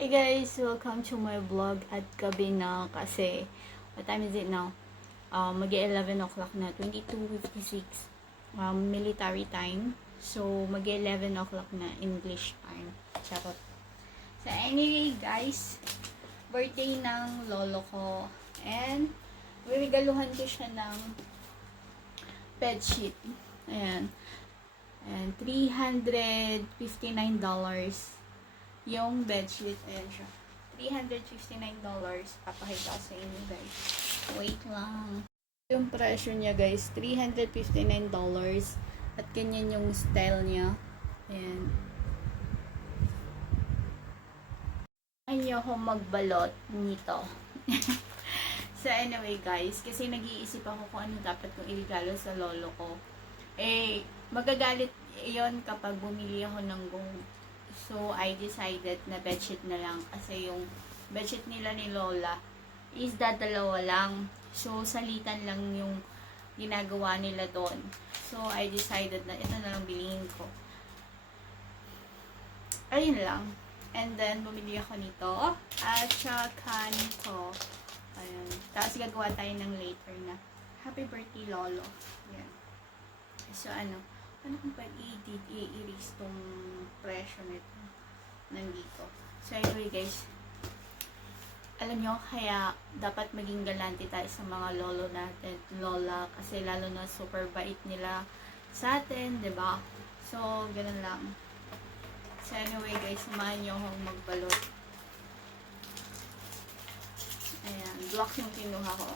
Hi guys! Welcome to my vlog at gabi na kasi what time is it now? Mag-11 o'clock na, 22:56 military time. So, mag-11 o'clock na English time. Charot. So, anyway guys, birthday ng lolo ko and regaluhan ko siya ng bedsheet. Ayan. And $359 yung bedsheet. Ayan siya. $359. Papakita ko sa inyo guys. Wait lang. Yung presyo niya guys, $359. At ganyan yung style niya. Ayan. Ayaw ko magbalot nito. So anyway guys, kasi nag-iisip ako kung ano dapat kong iregalo sa lolo ko. Magagalit yon kapag bumili ako ng gold. So, I decided na bedsheet na lang kasi yung bedsheet nila ni Lola is dadalawa lang. So, salitan lang yung ginagawa nila doon. So, I decided na ito na lang bilhin ko. Ayun lang. And then, bumili ako nito. At saka nito. Ayun. Tapos, gagawa tayo ng later na happy birthday, Lolo. Ayan. So, ano kung pwede i-erase tong presyo nito nandito. So anyway guys, alam nyo, kaya dapat maging galante tayo sa mga lolo natin, lola, kasi lalo na super bait nila sa atin, 'di ba? So ganun lang. So anyway guys, samahan nyo akong magbalot. Ayan, block yung kinuha ko.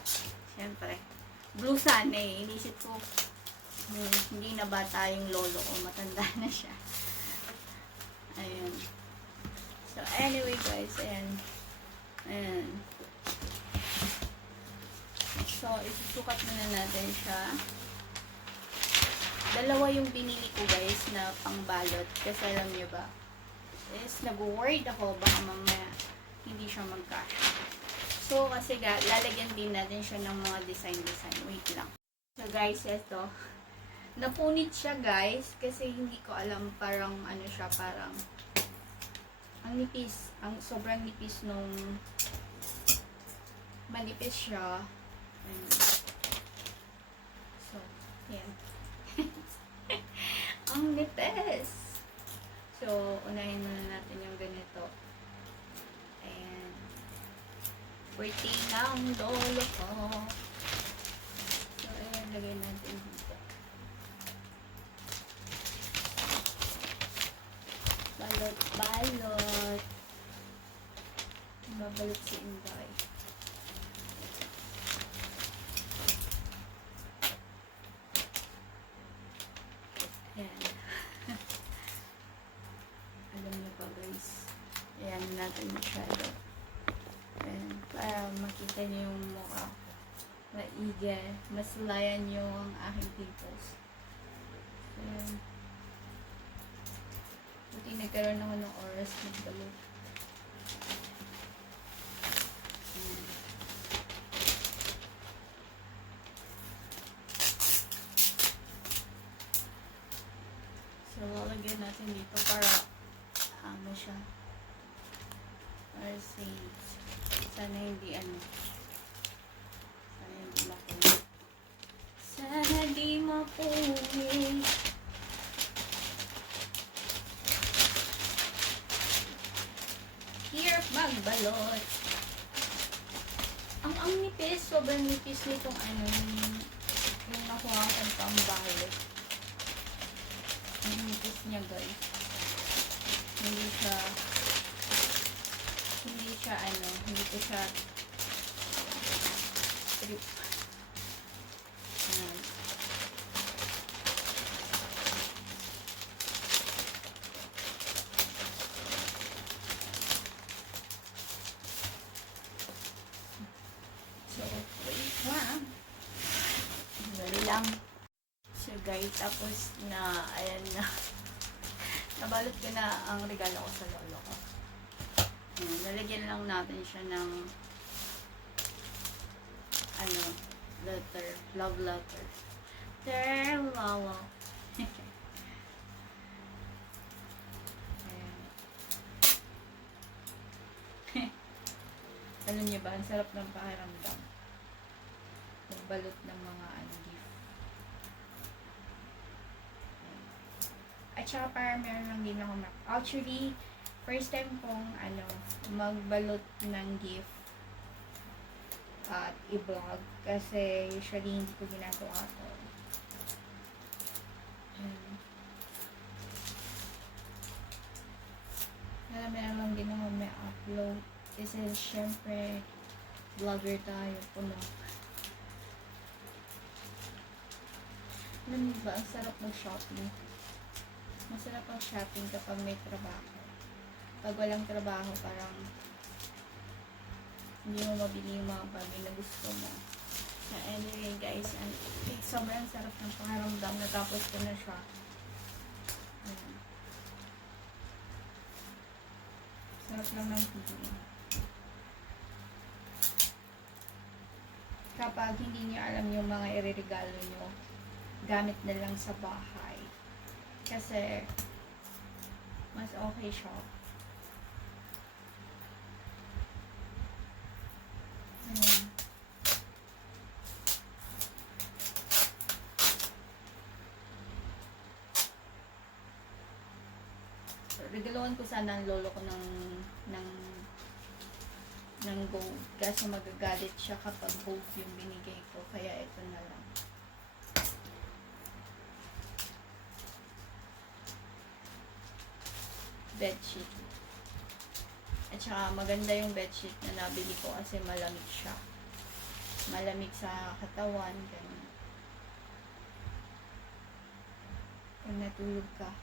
Siyempre, blue sana eh. Inisip ko, hindi na bata yung lolo ko, matanda na siya. Ayan. So anyway guys, ayan. So isusukat muna natin siya. Dalawa yung binili ko guys na pangbalot, kasi alam nyo ba, is nag-worried ako baka mamaya hindi siya magkasya. So kasi lalagyan din natin siya ng mga design. Wait lang. So guys, ito napunit siya guys, kasi hindi ko alam, parang ano siya, parang ang nipis, sobrang nipis nung manipis siya. So, yan. Ang nipis. So, unahin muna natin yung ganito. Ayan. Birthday ng lolo ko. So, ayan, lagay natin dito. Balot. Babalot si Inday. Ayan. Alam niyo pa guys. Ayan natin masyado. Ayan. Para makita niyo yung mukha. Maigi. Masulayan niyo ang aking pimples. Ayan. Buti nagkaroon ako ng oras magbalot. So, lalagyan natin dito para ano siya. Para safe. Sana hindi mapunit. Sana di mapunit. Hirap magbalot. Ang nipis, sobrang nipis nitong yung nakuha kong pambalot. Ang nipis niya guys. Hindi ko siya strip. Ayan. So, wait lang. Dali lang. So guys, tapos na, ayan na. Nabalot ko na ang regalo ko sa lolo ko. Ayan, lalagyan lang natin siya ng letter, love letter. Dear Lolo. Alam niyo ba, ang sarap ng pakiramdam. Magbalot ng mga gift. At saka parang meron lang din ako actually, first time kong magbalot ng gift at i-vlog kasi usually hindi ko ginagawa to. Meron lang din ako may upload kasi syempre vlogger tayo, puno. Alam niyo ba, ang sarap mag-shopping. Masarap ang shopping kapag may trabaho. Pag walang trabaho, parang hindi mo mabili yung mga bagay na gusto mo. So anyway guys, sobrang sarap ng pakiramdam. Natapos ko na siya. Sarap lang ng feeling. Kapag hindi niyo alam yung mga ireregalo niyo, gamit na lang sa bahay. Kasi mas okay siya. Ayan. Regaluhan ko sana ang lolo ko ng gold kasi magagalit siya kapag gold yung binigay ko, kaya ito na lang. Bedsheet. At saka maganda yung bedsheet na nabili ko kasi malamig siya. Malamig sa katawan, ganun. Pag natulog ka.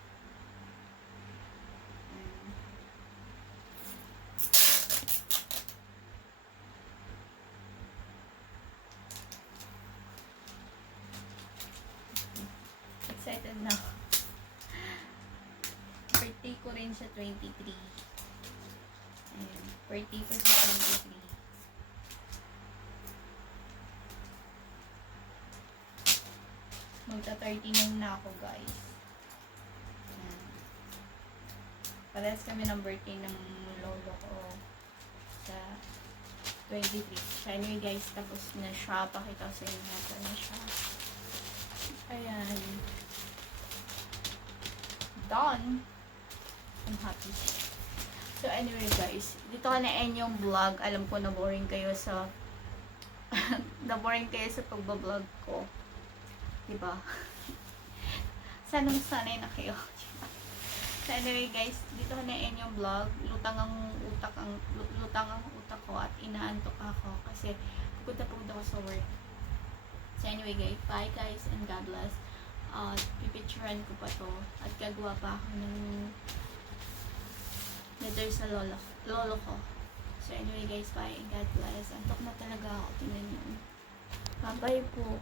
Excited na ako. Birthday ko rin sa 23. Ayan. Birthday ko sa 23. Magta-39 na ako, guys. Ayan. Parehas kami ng birthday ng lolo ko sa 23. So anyway guys, tapos na siya. Pakita ko sa inyo na siya. Ayan. Done. I'm happy. So anyway guys, dito ka na-end yung vlog. Alam ko na boring kayo sa na-boring kayo sa pagbablog ko. Diba? Sanang sanay na kayo. So anyway guys, dito ka na-end yung vlog. Lutang ang utak ko at inaantok ako kasi pupunta ako sa work. So anyway guys, bye guys and God bless. Pipicturean ko pa to at gagawa pa ako ng letter sa lolo ko. So anyway guys, bye and God bless. Antok na talaga ako. Tingnan nyo. Bye po.